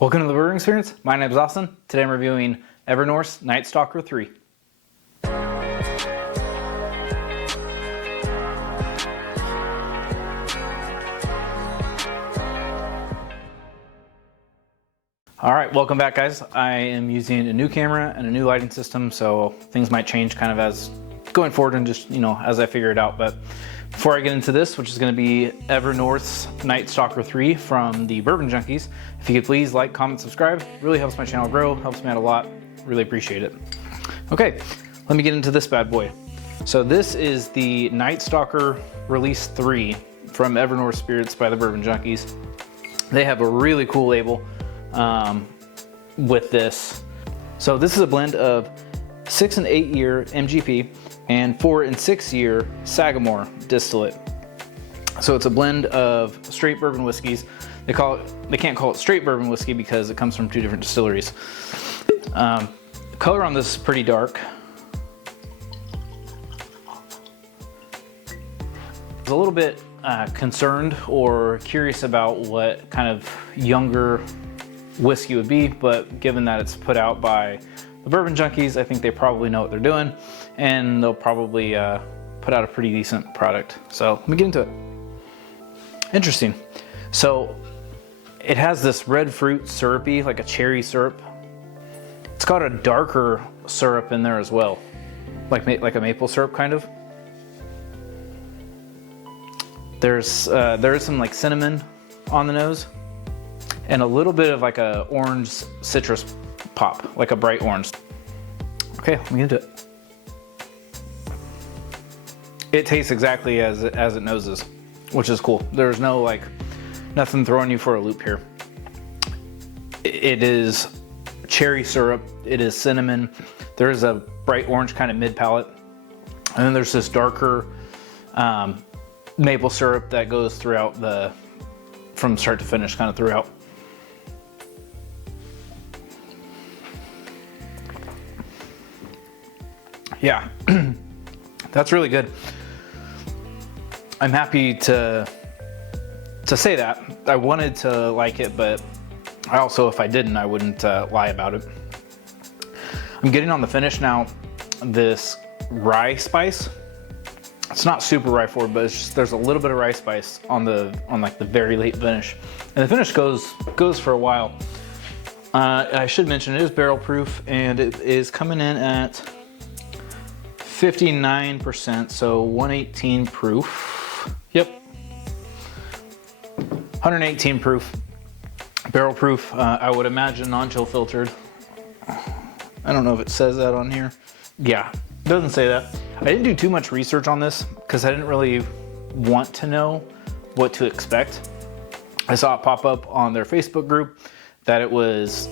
Welcome to the Brewing Experience. My name is Austin. Today I'm reviewing Evernorth's Night Stalker 3. Alright, welcome back guys. I am using a new camera and a new lighting system, so things might change kind of as going forward and just, as I figure it out. But before I get into this, which is going to be Evernorth's Night Stalker 3 from the Bourbon Junkies, if you could please like, comment, subscribe. It really helps my channel grow, helps me out a lot. Really appreciate it. Okay, let me get into this bad boy. So this is the Night Stalker Release 3 from Evernorth Spirits by the Bourbon Junkies. They have a really cool label with this. So this is a blend of 6 and 8 year MGP and 4 and 6 year Sagamore distillate. So it's a blend of straight bourbon whiskeys. They can't call it straight bourbon whiskey because it comes from 2 different distilleries. The color on this is pretty dark. I was a little bit concerned or curious about what kind of younger whiskey would be, but given that it's put out by the Bourbon Junkies, I think they probably know what they're doing, and they'll probably put out a pretty decent product. So let me get into it. Interesting. So it has this red fruit syrupy, like a cherry syrup. It's got a darker syrup in there as well, like a maple syrup kind of. There is some like cinnamon on the nose, and a little bit of like a orange citrus pop, like a bright orange. Okay, let me get into it. It tastes exactly as it noses, which is cool. There's no nothing throwing you for a loop here. It is cherry syrup, it is cinnamon, there's a bright orange kind of mid palate, and then there's this darker maple syrup that goes throughout from start to finish, kind of throughout. Yeah, that's really good. I'm happy to say that. I wanted to like it, but I also, if I didn't, I wouldn't lie about it. I'm getting on the finish now this rye spice. It's not super rye forward, but it's just, there's a little bit of rye spice on like the very late finish, and the finish goes for a while. I should mention it is barrel proof, and it is coming in at 59%, so 118 proof. Yep, 118 proof, barrel proof. I would imagine non-chill filtered. I don't know if it says that on here. Yeah, it doesn't say that. I didn't do too much research on this because I didn't really want to know what to expect. I saw it pop up on their Facebook group that it was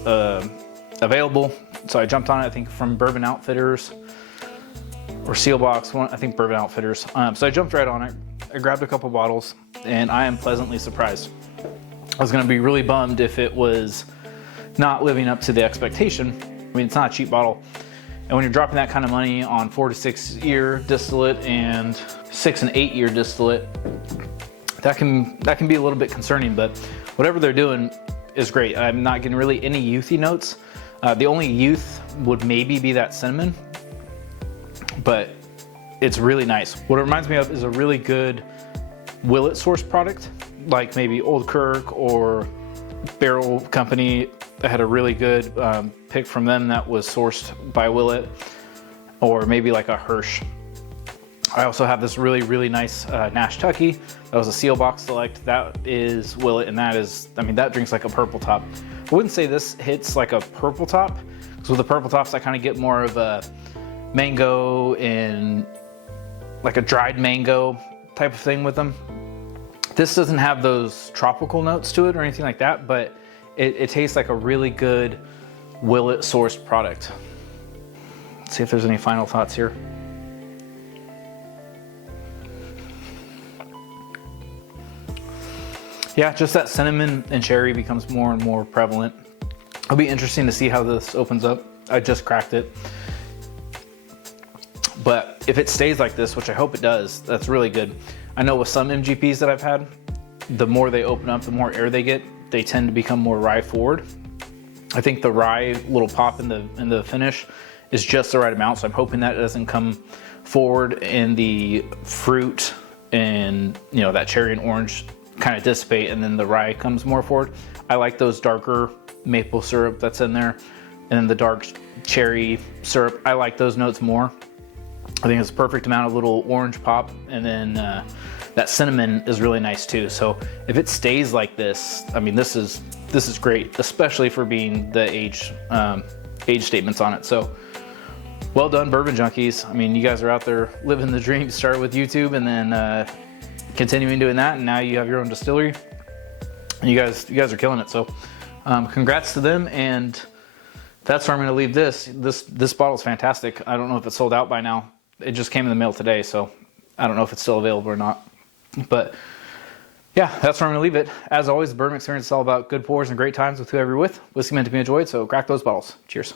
available, so I jumped on it, I think from Bourbon Outfitters or Sealbox, I think Bourbon Outfitters. So I jumped right on it. I grabbed a couple bottles, and I am pleasantly surprised. I was gonna be really bummed if it was not living up to the expectation. I mean, it's not a cheap bottle. And when you're dropping that kind of money on 4 to 6 year distillate and 6 and 8 year distillate, that can be a little bit concerning, but whatever they're doing is great. I'm not getting really any youthy notes. The only youth would maybe be that cinnamon, but it's really nice. What it reminds me of is a really good Willet source product, like maybe Old Kirk or Barrel Company. I had a really good pick from them that was sourced by Willet, or maybe like a Hirsch. I also have this really, really nice Nash Tucky. That was a Sealbox Select. That is Willet, and that drinks like a purple top. I wouldn't say this hits like a purple top, because with the purple tops, I kind of get more of a mango and like a dried mango type of thing with them. This doesn't have those tropical notes to it or anything like that, but it tastes like a really good Willet sourced product. Let's see if there's any final thoughts here. Yeah, just that cinnamon and cherry becomes more and more prevalent. It'll be interesting to see how this opens up. I just cracked it. But if it stays like this, which I hope it does, that's really good. I know with some MGPs that I've had, the more they open up, the more air they get, they tend to become more rye forward. I think the rye little pop in the finish is just the right amount. So I'm hoping that doesn't come forward and the fruit and, you know, that cherry and orange kind of dissipate and then the rye comes more forward. I like those darker maple syrup that's in there, and then the dark cherry syrup. I like those notes more. I think it's a perfect amount of little orange pop, and then that cinnamon is really nice too. So if it stays like this, I mean, this is great, especially for being the age statements on it. So well done, Bourbon Junkies. I mean, you guys are out there living the dream. Started with YouTube and then continuing doing that, and now you have your own distillery. And you guys are killing it. So congrats to them, and that's where I'm going to leave this. This bottle is fantastic. I don't know if it's sold out by now. It just came in the mail today, so I don't know if it's still available or not. But yeah, that's where I'm going to leave it. As always, the bourbon experience is all about good pours and great times with whoever you're with. Whiskey meant to be enjoyed, so crack those bottles. Cheers.